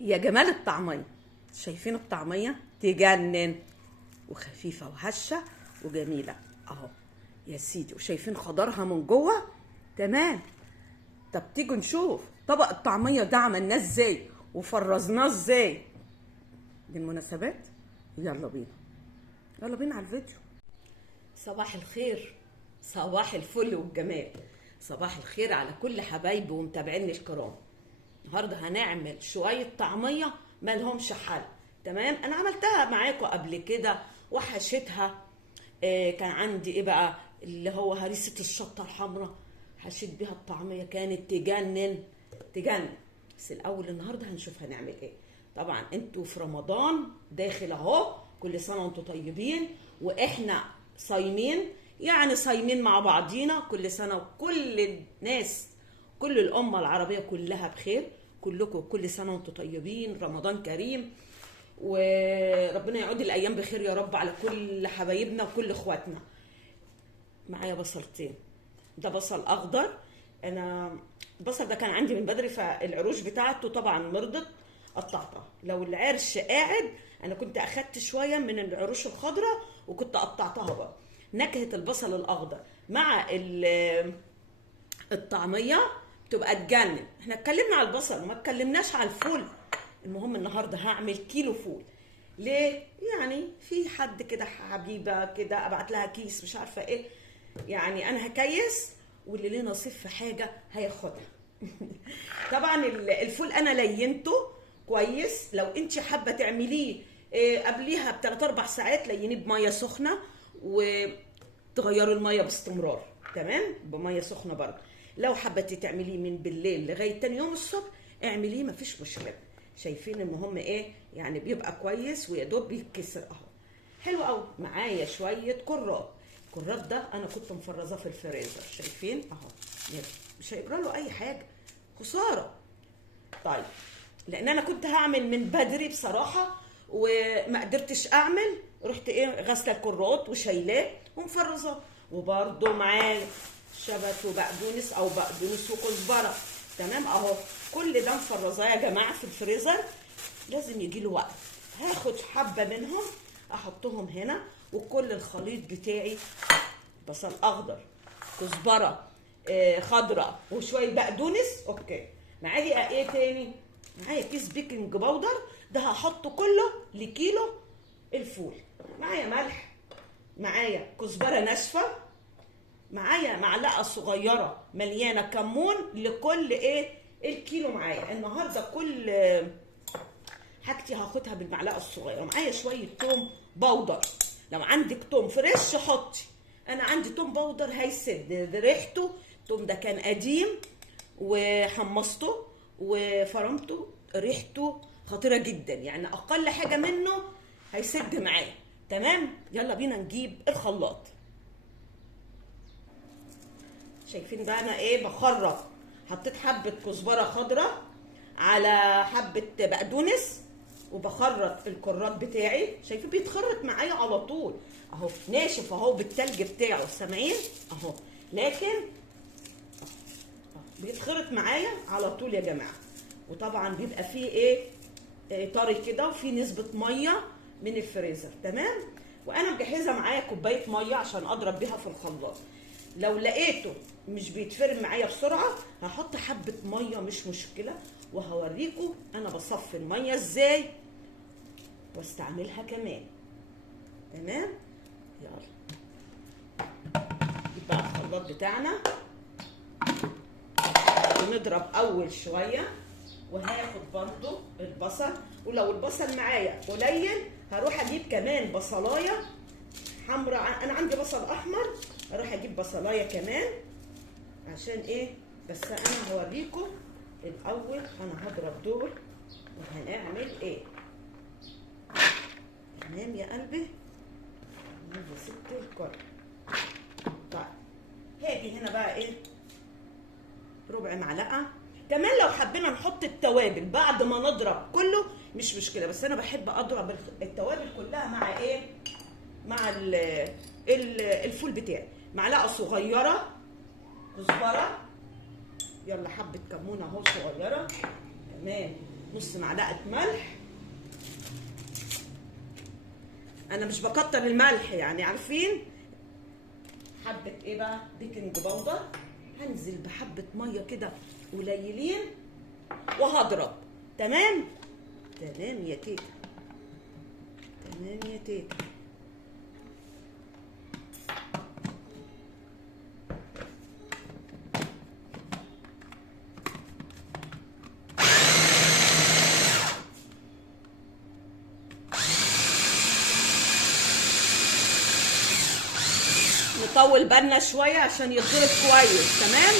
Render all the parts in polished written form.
يا جمال الطعمية. شايفين الطعمية تجنن وخفيفة وهشة وجميلة اهو يا سيدي، وشايفين خضارها من جوه تمام. طب تيجوا نشوف طبق الطعمية ده عملناه ازاي وفرزناه ازاي للمناسبات. يلا بينا يلا بينا على الفيديو. صباح الخير، صباح الفل والجمال، صباح الخير على كل حبايبي ومتابعيني الكرام. النهارده هنعمل شويه طعميه مالهمش حل. تمام، انا عملتها معاكم قبل كده وحشيتها. كان عندي ايه بقى اللي هو هريسه الشطه الحمراء، حشيت بيها الطعميه كانت تجنن تجنن. بس الاول النهارده هنشوف هنعمل ايه. طبعا انتوا في رمضان داخل اهو، كل سنه وانتوا طيبين واحنا صايمين، يعني صايمين مع بعضينا. كل سنه وكل الناس، كل الأمة العربية كلها بخير. كلكم كل سنة وانتم طيبين، رمضان كريم، وربنا يعود الأيام بخير يا رب على كل حبايبنا وكل إخواتنا. معايا بصلتين، ده بصل أخضر. أنا البصل ده كان عندي من بدري، فالعروش بتاعته طبعا مرضت قطعتها. لو العرش قاعد أنا كنت أخدت شوية من العروش الخضراء وكنت قطعتها بقى. نكهة البصل الأخضر مع الطعميه بتبقى تجنن. احنا اتكلمنا على البصل وما اتكلمناش على الفول. المهم النهارده هعمل كيلو فول. ليه؟ يعني في حد كده حبيبه كده ابعت لها كيس مش عارفه ايه، يعني انا هكيس واللي ليه نصيب في حاجه هياخدها. طبعا الفول انا لينته كويس. لو انت حابه تعمليه قبليها ب3 4 ساعات لينيه بميه سخنه، وتغيروا الميه باستمرار. تمام، بميه سخنه برضه. لو حبيتي تعمليه من بالليل لغايه تاني يوم الصبح اعمليه مفيش مشكله. شايفين ان هم ايه يعني بيبقى كويس ويا دوب بيتكسر اهو. حلو قوي. معايا شويه كرات. الكرات ده انا كنت مفرزاه في الفريزر، شايفين اهو. مش هيجرى له اي حاجه، خساره. طيب لان انا كنت هعمل من بدري بصراحه وما قدرتش اعمل، رحت ايه غسله الكرات وشايلاه ومفرزاه. وبرده معاه شبت وبقدونس او بقدونس وكزبره. تمام اهو، كل ده مفرزاه يا جماعه في الفريزر. لازم يجي له وقت. هاخد حبه منهم احطهم هنا، وكل الخليط بتاعي بصل اخضر، كزبره خضراء وشويه بقدونس. اوكي، معايا ايه تاني؟ معايا كيس بيكنج باودر، ده هحطه كله لكيلو الفول. معايا ملح، معايا كزبره ناشفه، معايا معلقه صغيره مليانه كمون لكل ايه الكيلو. معايا النهارده كل حاجتي هاخدها بالمعلقه الصغيره. معايا شويه توم باودر، لو عندك توم فريش حطي. انا عندي توم باودر هيسد ريحته. التوم ده كان قديم وحمصته وفرمته، ريحته خطيره جدا، يعني اقل حاجه منه هيسد معايا. تمام، يلا بينا نجيب الخلاط. شايفين بقى انا ايه بخرط. حطيت حبه كزبره خضراء على حبه بقدونس، وبخرط الكرات بتاعي. شايفين بيتخرط معايا على طول اهو، ناشف اهو بالتلج بتاعه، سامعين اهو. لكن بيتخرط معايا على طول يا جماعه. وطبعا بيبقى فيه ايه طري كده وفيه نسبه ميه من الفريزر. تمام، وانا مجهزه معايا كوبايه ميه عشان اضرب بيها في الخلاط. لو لقيته مش بيتفرم معايا بسرعه هحط حبه ميه مش مشكله، وهوريكم انا بصفي الميه ازاي واستعملها كمان. تمام، يلا نجيب بقى الخلاط بتاعنا ونضرب اول شويه. وهاخد برضو البصل، ولو البصل معايا قليل هروح اجيب كمان بصلايه حمراء. انا عندي بصل احمر، اروح اجيب بصلايه كمان. عشان ايه؟ بس انا هوريكم الاول انا هضرب دول وهنعمل ايه. تمام يا قلبي، يا ست الكل. طيب هاجي هنا بقى ايه ربع معلقه. كمان لو حبينا نحط التوابل بعد ما نضرب كله مش مشكله، بس انا بحب اضرب التوابل كلها مع ايه مع الفول بتاعي. معلقه صغيره كزبره، يلا حبه كمون اهو صغيره. تمام، نص معلقه ملح. انا مش بكتر الملح يعني، عارفين. حبه ايه بقى؟ بيكنج باودر. هنزل بحبه ميه كده قليلين وهضرب. تمام تمام يا تيتا، تمام يا تيتا. نطول بالنا شويه عشان يتضرب كويس. تمام.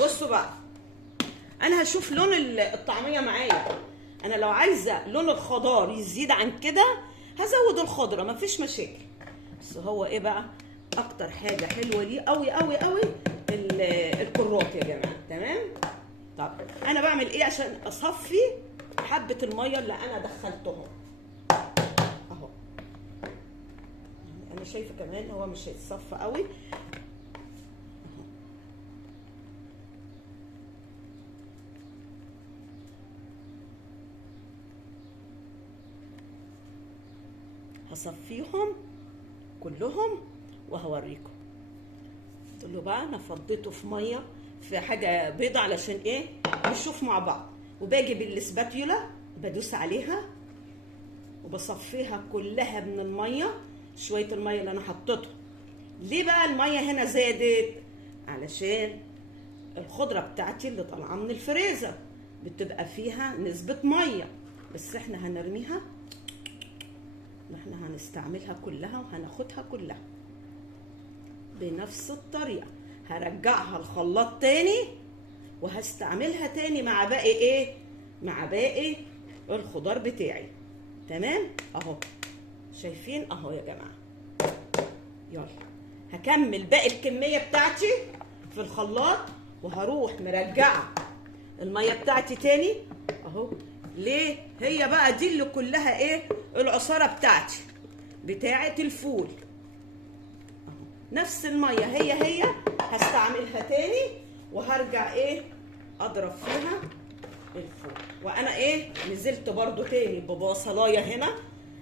بصوا بقى، انا هشوف لون الطعميه معايا. انا لو عايزه لون الخضار يزيد عن كده هزود الخضره، مفيش مشاكل. بس هو ايه بقى اكتر حاجه حلوه ليه قوي قوي قوي؟ الكرات يا جماعه. تمام. طب انا بعمل ايه عشان اصفي حبه الميه اللي انا دخلتهم اهو؟ انا شايفه كمان هو مش هيتصفى قوي. هصفيهم كلهم وهوريكم. قلت له بقى انا فضيته في ميه في حاجه بيضه علشان ايه نشوف مع بعض. وباجي بالسباتيولا بدوس عليها وبصفيها كلها من الميه، شويه الميه اللي انا حطيتهم. ليه بقى الميه هنا زادت؟ علشان الخضره بتاعتي اللي طالعه من الفريزر بتبقى فيها نسبه ميه، بس احنا هنرميها، احنا هنستعملها كلها وهناخدها كلها بنفس الطريقه. هرجعها الخلاط تاني وهستعملها تاني مع باقي ايه؟ مع باقي الخضار بتاعي. تمام اهو، شايفين اهو يا جماعه. يلا هكمل باقي الكميه بتاعتي في الخلاط وهروح مرجعه الميه بتاعتي تاني اهو. ليه؟ هي بقى دي اللي كلها ايه؟ العصاره بتاعتي بتاعه الفول اهو. نفس الميه هي هستعملها تاني وهرجع ايه؟ اضرب فيها الفول. وانا ايه؟ نزلت برضو تاني ببصلايه هنا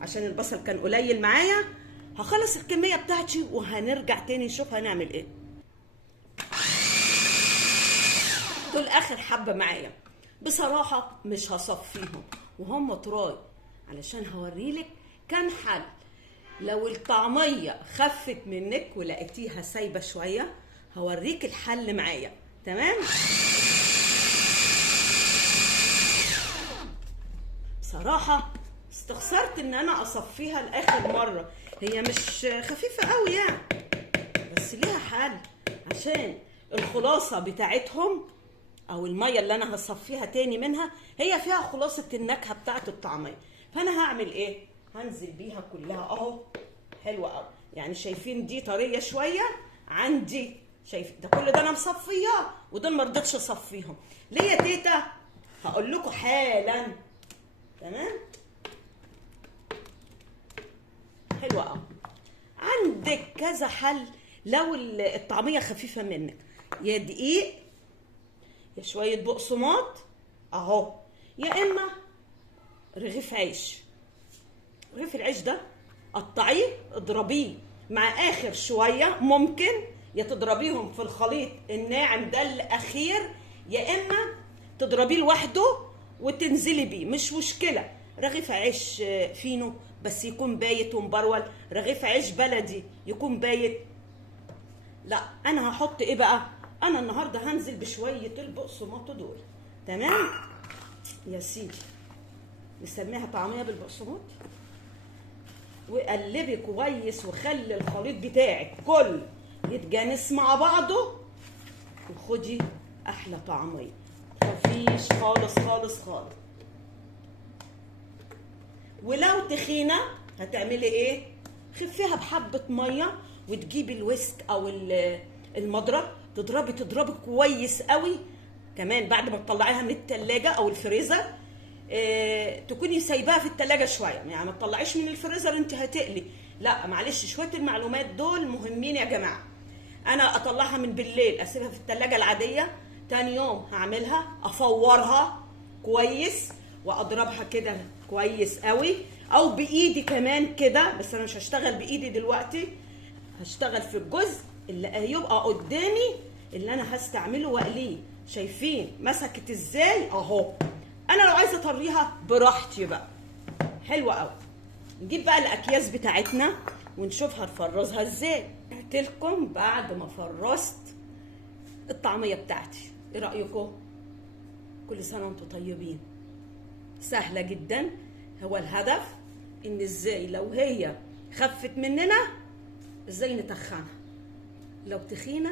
عشان البصل كان قليل معايا. هخلص الكميه بتاعتي وهنرجع تاني نشوف هنعمل ايه. دول اخر حبه معايا. بصراحه مش هصفيهم وهم طراي علشان هوريلك كام حل. لو الطعميه خفت منك ولقيتيها سايبه شويه هوريك الحل معايا. تمام. بصراحه استخسرت ان انا اصفيها لاخر مره، هي مش خفيفه قوي يعني، بس ليها حل. عشان الخلاصه بتاعتهم او الميه اللي انا هصفيها تاني منها هي فيها خلاصه النكهه بتاعت الطعميه. فانا هعمل ايه؟ هنزل بيها كلها اهو. حلوه قوي يعني. شايفين دي طريه شويه عن دي، شايف ده كل ده انا مصفياه ودول ما رضيتش اصفيهم. ليه يا تيتا؟ هقول لكم حالا. تمام. حلوه قوي. عندك كذا حل لو الطعميه خفيفه منك، يا دقيق يا شويه بقسماط اهو، يا اما رغيف عيش. رغيف العيش ده قطعيه اضربيه مع اخر شويه، ممكن يا تضربيهم في الخليط الناعم ده الاخير يا اما تضربيه لوحده وتنزلي بيه، مش مشكله. رغيف عيش فينو بس يكون بايت ومبرول، رغيف عيش بلدي يكون بايت. لا انا هحط ايه بقى؟ انا النهارده هنزل بشويه البقسماط دول. تمام يا سيدي. نسميها طعميه بالبقسماط. وقلبي كويس وخلي الخليط بتاعك كل يتجانس مع بعضه وخدي احلى طعميه. مفيش خالص خالص خالص. ولو تخينه هتعملي ايه؟ خفيها بحبه ميه وتجيبي الويسك او المضرب تضربي كويس قوي. كمان بعد ما تطلعيها من التلاجة او الفريزر تكوني سايباها في التلاجة شويه، يعني ما تطلعيش من الفريزر انت هتقلي. لا معلش، شويه المعلومات دول مهمين يا جماعه. انا اطلعها من بالليل اسيبها في التلاجة العاديه، تاني يوم هعملها افورها كويس واضربها كده كويس قوي، او بايدي كمان كده، بس انا مش هشتغل بايدي دلوقتي، هشتغل في الجزء اللي هيبقى قدامي اللي انا هستعمله واقليه. شايفين مسكت ازاي اهو؟ انا لو عايزه اطريها براحتي بقى. حلوه قوي. نجيب بقى الاكياس بتاعتنا ونشوف هنفرزها ازاي. قلت لكم بعد ما فرزت الطعميه بتاعتي، ايه رايكم؟ كل سنه وانتم طيبين. سهله جدا. هو الهدف ان ازاي لو هي خفت مننا ازاي نتخنها، لو تخينه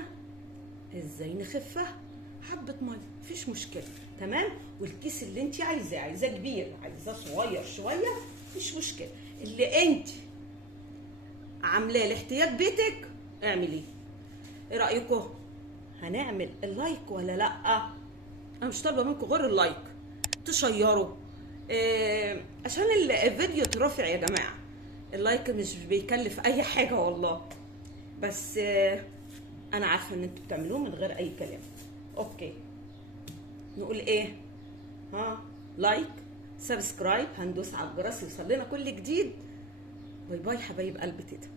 ازاي نخفها. حبه ميه مفيش مشكله، تمام. والكيس اللي انت عايزاه كبير، عايزاه صغير شويه مفيش مشكله. اللي انت عاملاه لاحتياج بيتك اعمليه. ايه رايكم؟ هنعمل اللايك ولا لا؟ انا مش طالبه منكم غير اللايك، تشيروا عشان الفيديو يترفع يا جماعه. اللايك مش بيكلف اي حاجه والله، بس انا عارفه ان انتوا بتعملوه من غير اي كلام. اوكي، نقول ايه؟ لايك، سبسكرايب، هندوس على الجرس يوصل لنا كل جديد. باي باي حبايب قلب تيتا.